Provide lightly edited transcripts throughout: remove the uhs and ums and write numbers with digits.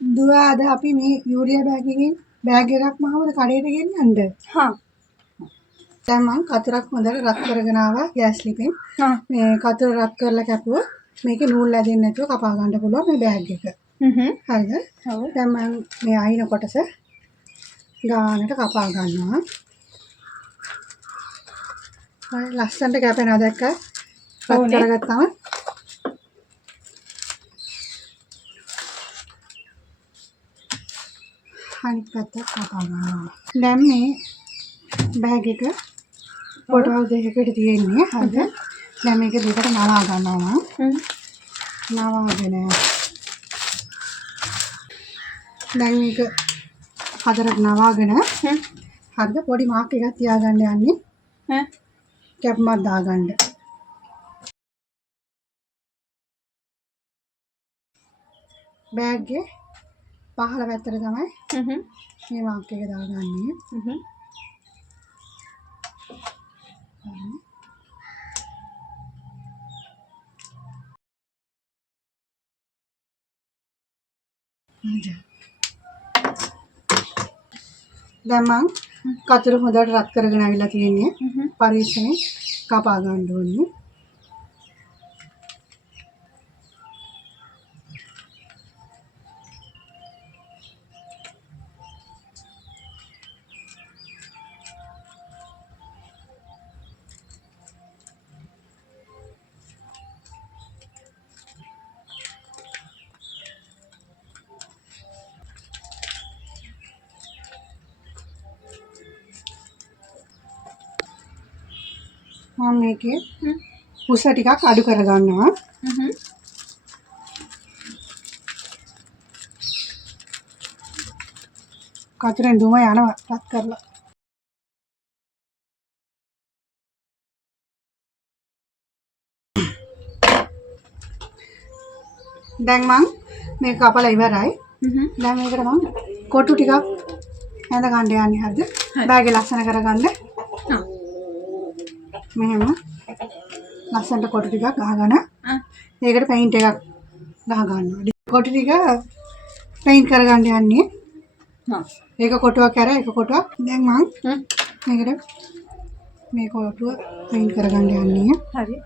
දුව අද අපි මේ යූරියා බෑග් එකක් මහවද කඩේට ගෙන්නන්නද? හා. දැන් මම කතරක් හොඳට රත් කරගෙන ආවා ගෑස් ලිපෙන්. මේ කතර රත් කරලා කැපුවා. මේකේ නූල් ඇදෙන්නේ නැතුව කපා ගන්න පුළුවන් මේ බෑග් එක. හරිද? ඔව්. දැන් මම මේ අයින කොටස ගානට කපා ගන්නවා. හරි ලස්සනට කැපෙනවා දැක්ක? රත් කරගත්තාම අනිත් පැත්ත කපා ගන්නවා. දැන් මේ බෑග් එක පොටවල් දෙකකට තියෙන්නේ. හරිද? දැන් මේක දෙකට නවා ගන්නවා මම. නවාගෙන දැන් මේක හතරට නවාගෙන හරිද පොඩි මාක් එකක් තියාගන්න යන්නේ. කැප්මක් දාගන්න. බෑග් එක පහළ පැත්තට තමයි මේ මාක් එක දාගන්නේ. දැන් මම කතර හොඳට රත් කරගෙන ආවිලා තියෙන්නේ. පරිස්සමෙන් කපා ගන්න ඕනේ. මම මේකේ උස ටිකක් අඩු කරගන්නවා. කතරෙන් දුම යනවා රත් කරලා. දැන් මම මේක කපලා ඉවරයි. දැන් මේකට මම කොටු ටිකක් ඇඳ ගන්න යන්නේ. හරිද? බෑගේ ලස්සන කරගන්න. මෙහෙම ලස්සනට කොටු ටිකක් ගහගෙන ඒකට පේන්ට් එකක් ගහ ගන්නවා. කොටු ටික පේන්ට් කරගන්න යන්නේ. ඒක කොටුවක් අර ඒක කොටුවක්. දැන් මම මේකට මේ කොටුව පේන්ට් කරගන්න යන්නේ. හරි.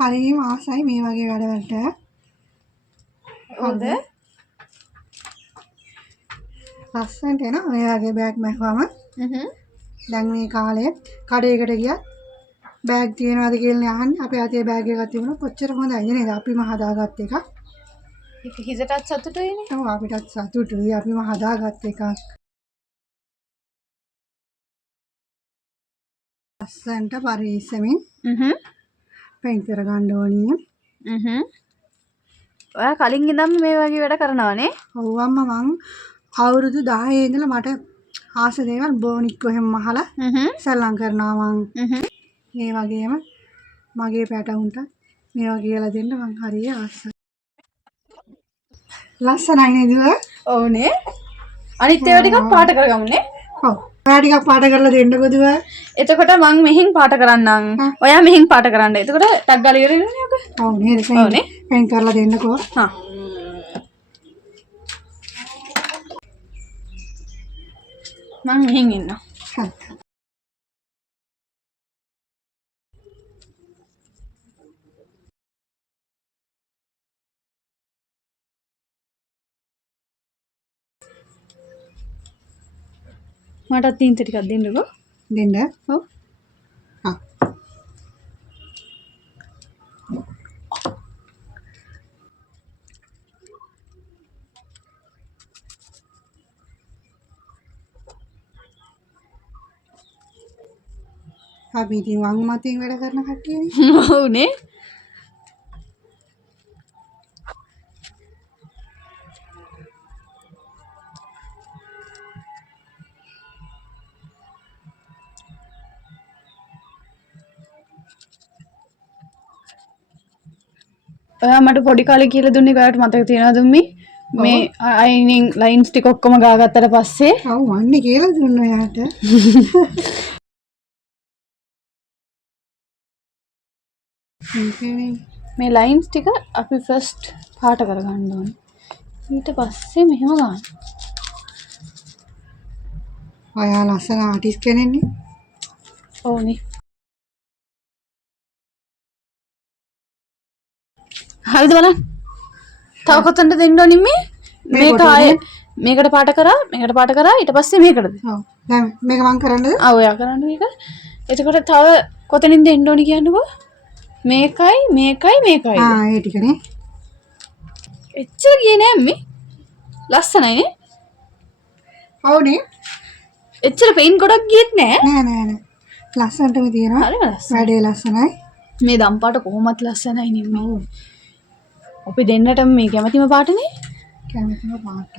හරිම ආසයි මේ වගේ වැඩවලට. හොඳ. ලස්සනට එන මේ වගේ බෑග් මහවම. දැන් මේ කාලේ කඩේකට ගියත් බෑග් තියනවාද කියලා අහන්නේ. අපේ අතේ බෑග් එකක් තිබුණා කොච්චර හොඳයිද නේද? අපිම හදාගත්ත එකක්. ඒක හිතටත් සතුටුයිනේ. ඔව් අපිටත් සතුටුයි. අපිම හදාගත්ත එකක්. ලස්සනට පරිස්සමෙන් පේන්ට් කරගන්න ඕනිය. ඔයා කලින් ඉඳන් මේ වගේ වැඩ කරනවනේ. ඔව් අම්මා මං අවුරුදු 10 ඉඳලා මට ආස දේවල් බෝනික්ක එහෙම අහලා සල්ලම් කරනවා මං. මේ වගේම මගේ පැටවුන්ට මේවා කියලා දෙන්න මං හරිය ආසයි. ලස්සනයි නේද? ඔව්නේ. අනිත් ඒවා ටිකක් පාට කරගමුනේ. ඔව්. ඔයා ටිකක් පාට කරලා දෙන්නකෝ දුව. එතකොට මං මෙහින් පාට කරන්නම්. ඔයා මෙහින් පාට කරන්න. එතකොට ටක් ගාලා ඉවර වෙනවනේ ඔක. ඔව් නේද? පේන්ට් කරලා දෙන්නකෝ. හා. මං මෙහින් ඉන්නවා. හරි. මටත් තීන්ත ටිකක් දෙන්නකෝ. දෙන්න. ඔව්. හා. අපි ඉතින් වං මතින් වැඩ කරන කට්ටියනේ. ඔව්නේ. ඔයා මට පොඩි කාලේ කියලා දුන්නේ ඔයාලට මතක තියනවද දුම්මි? මේ අයිනින් ලයින්ස් ටික ඔක්කොම ගාගත්තට පස්සේ ඔව් වන්නේ කියලා දුන්නා යාට. මේ ලයින්ස් ටික අපි ෆස්ට් පාට කරගන්න ඕනේ. ඊට පස්සේ මෙහෙම ගන්න. ඔයා ලස්සන ආටිස්ට් කෙනෙක්නේ. ඕනේ. හරිද බලන්න. තව කොතනද දෙන්න ඕනේ මේ? මේක ආයේ මේකට පාට කරා ඊට පස්සේ මේකටද? ඔව්. දැන් මේක මං කරන්නද? ආ ඔයා කරන්න මේක. එතකොට තව කොතනින්ද එන්න ඕනේ කියන්නකෝ? මේකයි. ආ ඒ ටිකනේ. එච්චර ගියේ නෑ අම්මේ. ලස්සනයිනේ. ඔව්නේ. එච්චර පෙයින් ගොඩක් ගියෙත් නෑ. නෑ. ලස්සනටම තියෙනවා. හරිම ලස්සනයි. වැඩේ ලස්සනයි. මේ දම් පාට කොහොමත් ලස්සනයි නෙමෙයි. අපි දෙන්නටම මේ කැමැතිම පාටනේ. කැමතිම පාට.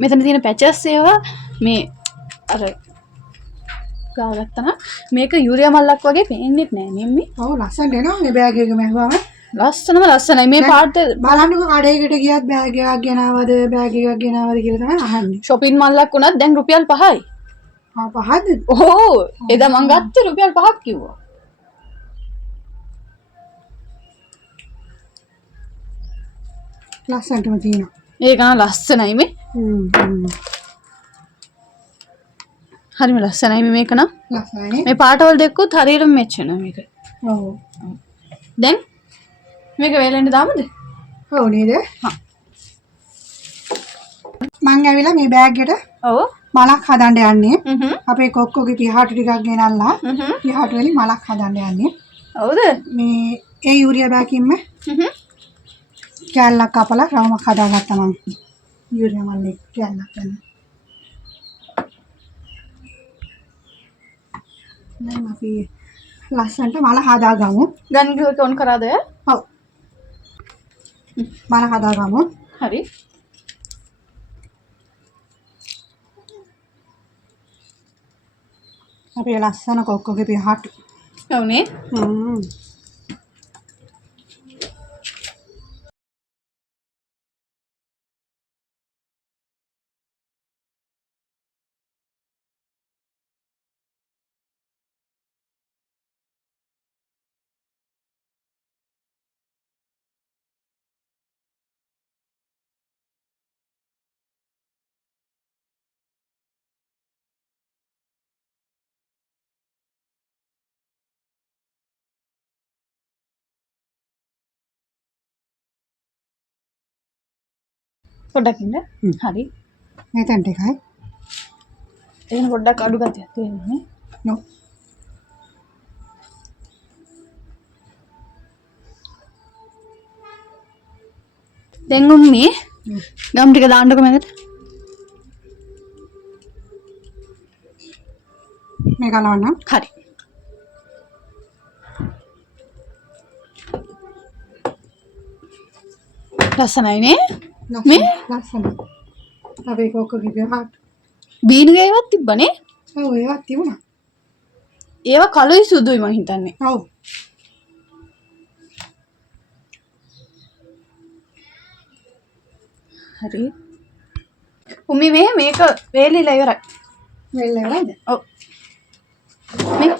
මෙතන තියෙන පැචස් ඒවා මේ අර ගාගත්තා නම් මේක යූරියා මල්ලක් වගේ පේන්නෙත් නෑ නෙමෙයි. ඔව් ලස්සනට එනවා මේ බෑග් එක මහුවම. ලස්සනම ලස්සනයි මේ පාට. බලන්නකෝ කඩේකට ගියත් බෑග් එකක් ගෙනාවද කියලා තමයි අහන්නේ. shopping මල්ලක් උනත් දැන් රුපියල් 5යි. ආ පහද? ඕ එදා මං ගත්තේ රුපියල් 5ක් කිව්වා. ලස්සනටම තියෙනවා. ඒක නම් ලස්සනයි මේ. හරිම ලස්සනයි මේක නම්. ලස්සනයි. මේ පාටවල දෙක්කුත් හරියටම මැච් වෙනවා මේක. ඔව්. දැන් මේක වේලෙන්න දාමුද? ඔව් නේද? හා. මං ඇවිල්ලා මේ බෑග් එකට ඔව්. මලක් හදන්න යන්නේ. අපේ කොක්කෝගේ පිහාටු ටිකක් ගෙනල්ලා පිහාටු වලින් මලක් හදන්න යන්නේ. හවුද? මේ ඒ යූරියා බෑගින්ම කැල්ලක් කපලා රවුමක් හදාගත්තා මං. යූරියා මල්ලේ කැල්ලක් ගන්න. දැන් අපි ලස්සනට මල හදාගමු. ගන් ගිහුවක ඔන් කරාද? ඔව්. මල හදාගමු. හරි. අපේ ලස්සන කොක්කෝගේ පිහාටු. ඔව්නේ. පොඩ්ඩක් ඉන්න. හරි. මෙතනට එකයි. එහෙනම් පොඩ්ඩක් අඩු ගතියක් තියෙනවා. නෝ. දැන් උන්නේ ගම් ටික දාන්නකො මැදට. මේ ගලවන්න. හරි. ලස්සනයිනේ. මේ ලස්සන. අපේ කොක්කෝගේ පිහාටු. බීනු ගේවත් තිබ්බනේ. ඔව් ඒවත් තිබුණා. ඒවා කළුයි සුදුයි මං හිතන්නේ. ඔව්. හරි. උම්මි මේක වේලිලා ඉවරයි. වෙල්ල ඉවරයිද? ඔව්. මේ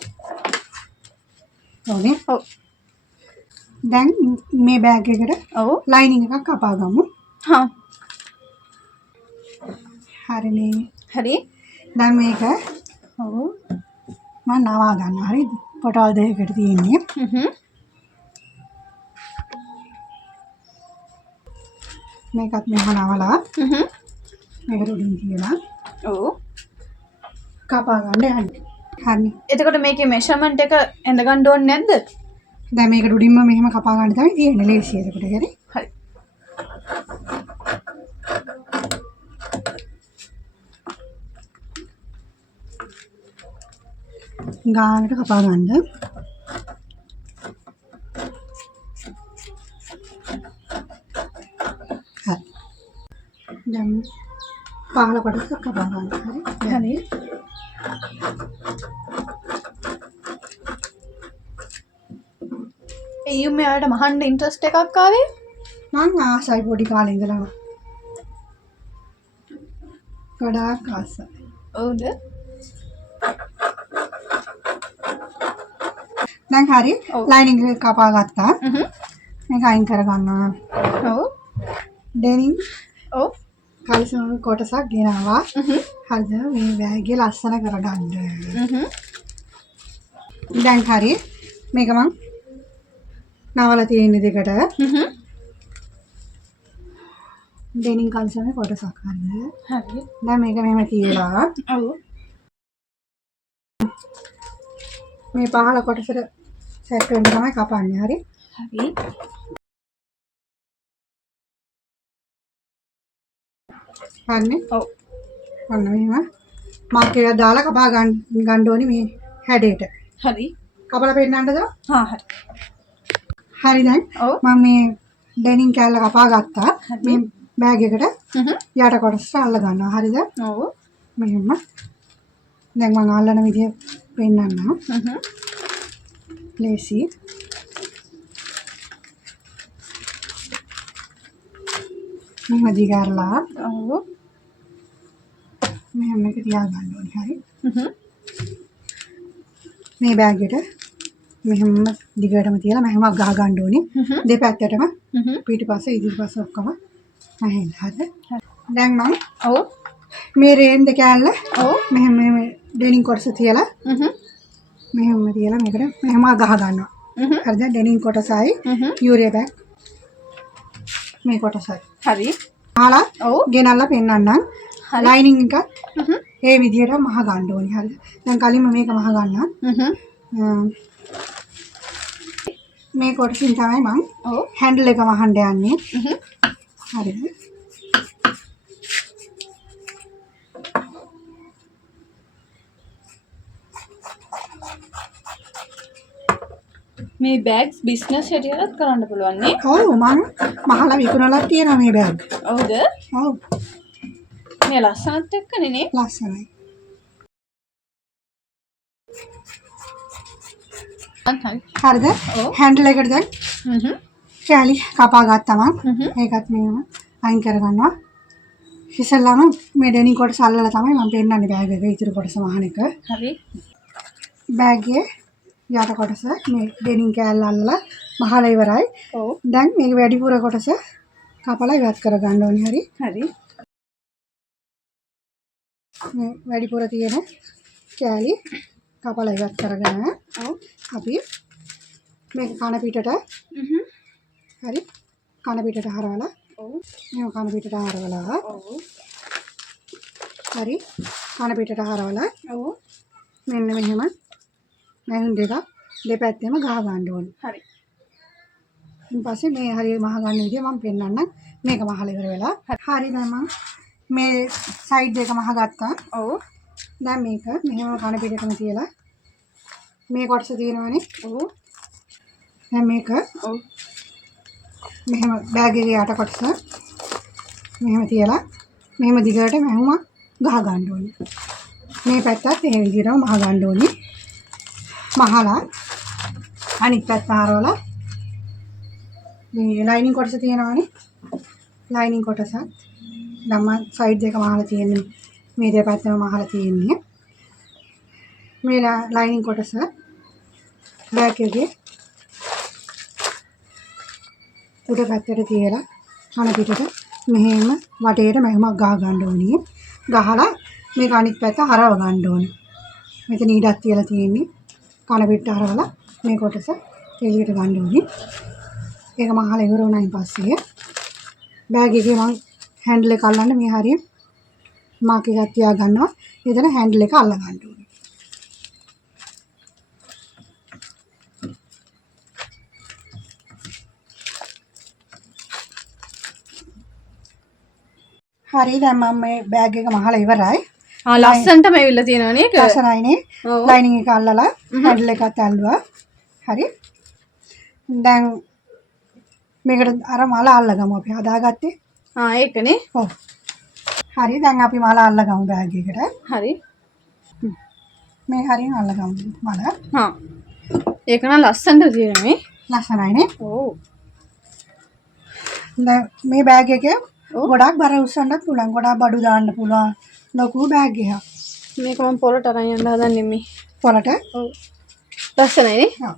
ඔව්නේ. ඔව්. දැන් මේ බෑග් එකට ඔව්. ලයිනින් එකක් කපා ගමු. හා. හරිනේ. හරි. දැන් මේක ඔව්. මම නවා ගන්නවා. හරිද? කොටවල් දෙකකට තියෙන්නේ. මේකත් මෙහෙම නවලා මේකට උඩින් තියලා ඔව්. කපා ගන්න යන්නේ. හරි. එතකොට මේකේ මෙෂර්මන්ට් එක ඇඳ ගන්න ඕනේ නැද්ද? දැන් මේකට උඩින්ම මෙහෙම කපා ගන්න තමයි තියෙන්නේ. ලේසි එතකොට හරි. හරි. ගානට කපා ගන්න. හරි. දැන් පහළ කොටස කපා ගන්න. හරි. හරි. එයියුම් මෙයාට මහන්න ඉන්ට්‍රස්ට් එකක් ආවේ? මං ආසයි පොඩි කාලේ ඉඳලම. ගොඩාක් ආසයි. ඔව්ද? දැන් හරි ඔව්. ලයිනින් එක කපා ගත්තා. හ්ම්. මේක අයින් කරගන්නවා. ඔව්. ඩෙනිම් ඔව්. කලිසම් කොටසක් ගෙනවා. හ්ම්. හරිද මේ බෑගේ ලස්සන කරගන්න. හ්ම්. දැන් හරි මේක මං නවලා තියෙන දෙකට හ්ම්. ඩෙනිම් කලිසමේ කොටසක් හරිද. හරි. දැන් මේක මෙහෙම තියලා ඔව්. මේ පහළ කොටසට සෙට් වෙන්න තමයි කපන්නේ. හරි. හරි. හරිනේ. ඔව්. ඔන්න මෙහෙම මාක් එකක් දාලා කපා ගන්න ඕනේ මේ හැඩයට. හරි. කපලා පෙන්නන්නද? හා හරි. හරි දැන් ඔව්. මම මේ ඩෙනිම් කෑල්ල කපා ගත්තා. හරි. මේ බෑග් එකට හ්ම්. යට කොටසට අල්ල ගන්නවා. හරිද? ඔව්. මෙහෙම. දැන් මම අල්ලන විදිය පෙන්නන්නම්. හ්ම්. ලේසි. මෙහෙම දිගාරලා ඔව්. මෙහෙම එක තියා ගන්න ඕනේ. හරි. හ්ම්. මේ බෑග් එකට මෙහෙම දිගටම තියලා මෙහෙම ගහ ගන්න ඕනේ. හ්ම්. දෙපැත්තටම හ්ම්. පිටිපස්ස ඉදිරිපස්ස ඔක්කොම මෙහෙම. හරි. දැන් මම ඔව්. මේ රේන් දෙක ඇල්ල ඔව්. මෙහෙම ඩෙනිම් කොටස තියලා හ්ම්. මෙහෙම තියලා මේකට මෙහෙම ගහ ගන්නවා. හ්ම්. හරිද? ඩෙනිම් කොටසයි හ්ම්. යූරියා බෑග් මේ කොටසයි. හරි. අහලා ඔව්. ගෙනල්ලා පෙන්නන්නම්. හරි. ලයිනින් එක හ්ම්. ඒ විදිහට මහ ගන්න ඕනේ. හරිද? දැන් කලින්ම මේක මහ ගන්නම්. හ්ම්. මේ කොටසින් තමයි මම ඔව්. හැන්ඩල් එක වහන්න යන්නේ. හ්ම්. හරිද? මේ බෑග්ස් බිස්නස් හැටියටත් කරන්න පුළුවන් නේ? ඔව් මම මහලා විකුණලා තියෙනවා මේ බෑග්. ඔව්ද? ඔව් මේ ලස්සනත් එක්කනේ නේ? ලස්සනයි. හරි. හරිද? ඔව්. හැන්ඩල් එකට දැන් හ්ම්. කැලි කපා ගත්තා මම. හ්ම්. ඒකත් මෙහෙම අයින් කරගන්නවා. ඉතින්ලාම මේ ඩෙනිම් කොටස අල්ලලා තමයි මම පෙන්නන්නේ බෑග් එක ඉතුරු කොටස වහන එක. හරි. බෑග්ගේ යට කොටස මේ ඩෙනිම් කෑල්ල අල්ලලා මහලා ඉවරයි. ඔව්. දැන් මේක වැඩිපුර කොටස කපලා ඉවත් කරගන්න ඕනේ. හරි. හරි. මේ වැඩිපුර තියෙන කෑලි කපලා ඉවත් කරගෙන ඔව්. අපි මේක කන පිටට හ්ම්. හරි කන පිටට හරවලා ඔව්. මේක කන පිටට හරවලා ඔව්. හරි කන පිටට හරවලා ඔව්. මෙන්න මෙහෙම නැහුම් දෙක දෙපැත්තෙම ගහ ගන්න ඕනේ. හරි. ඊට පස්සේ මේ හරිය මහ ගන්න විදිය මම පෙන්නන්නම්. මේක මහලා ඉවර වෙලා. හරි දැන් මම මේ සයිඩ් එක මහ ගත්තා. ඔව්. දැන් මේක මෙහෙම කන පිටටම තියලා මේ කොටස තියෙනවනේ. ඔව්. දැන් මේක ඔව්. මෙහෙම බෑග් එකේ යට කොටස මෙහෙම තියලා මෙහෙම දිගට මෙහෙම ගහ ගන්න ඕනේ. මේ පැත්තත් ඒ විදිහටම මහ ගන්න ඕනේ. මහලා අනිත් පැත්ත හරවලා මේ ලයිනින් කොටස තියෙනවනේ. ලයිනින් කොටස ධම්ම සයිඩ් එක මහලා තියෙන්නේ. මේ දෙපැත්තම මහලා තියෙන්නේ. මේ ලයිනින් කොටස බෑග් එකේ උඩ පැත්තට තියලා කන පිටට මෙහෙම වටේට මෙහෙම ගහ ගන්න ඕනේ. ගහලා මේක අනිත් පැත්ත හරව ගන්න ඕනේ. මෙතන ඊඩක් තියලා තියෙන්නේ. කන පිට හරවලා මේ කොටස එළියට ගන්න ඕනේ. ඒක මහලා ඉවර වුණායින් පස්සේ බෑග් එකේ මම හැන්ඩල් එක අල්ලන්න මේ හරිය මාක් එකක් තියා ගන්නවා. එතන හැන්ඩල් එක අල්ල ගන්න ඕනේ. හරි දැන් මම මේ බෑග් එක මහලා ඉවරයි. ලස්සනටම ඇවිල්ලා තියෙනවා නේද? ලස්සනයිනේ. ඔව්. ලයිනින් එක අල්ලලා හැන්ඩල් එකත් ඇල්ලුවා. හරි. දැන් මේකට අර මල අල්ලගමු අපි හදාගත්තේ. ඒකනේ. ඔව්. හරි දැන් අපි මල අල්ලගමු බෑග් එකට. හරි. මේ හරියෙන් අල්ලගමු මල. ඒක නම් ලස්සනට තියෙනවා මේ. ලස්සනයිනේ. ඔව්. මේ බෑග් එකේ ගොඩාක් බර උස්සන්නත් පුළුවන්. ගොඩාක් බඩු දාන්න පුළුවන්. ලොකු බෑග් එකක්. මේක මම පොරට අරන් යන්න හදන්නේ මේ. පොරට. ඔව්. ලස්සනයි නේ? ඔව්.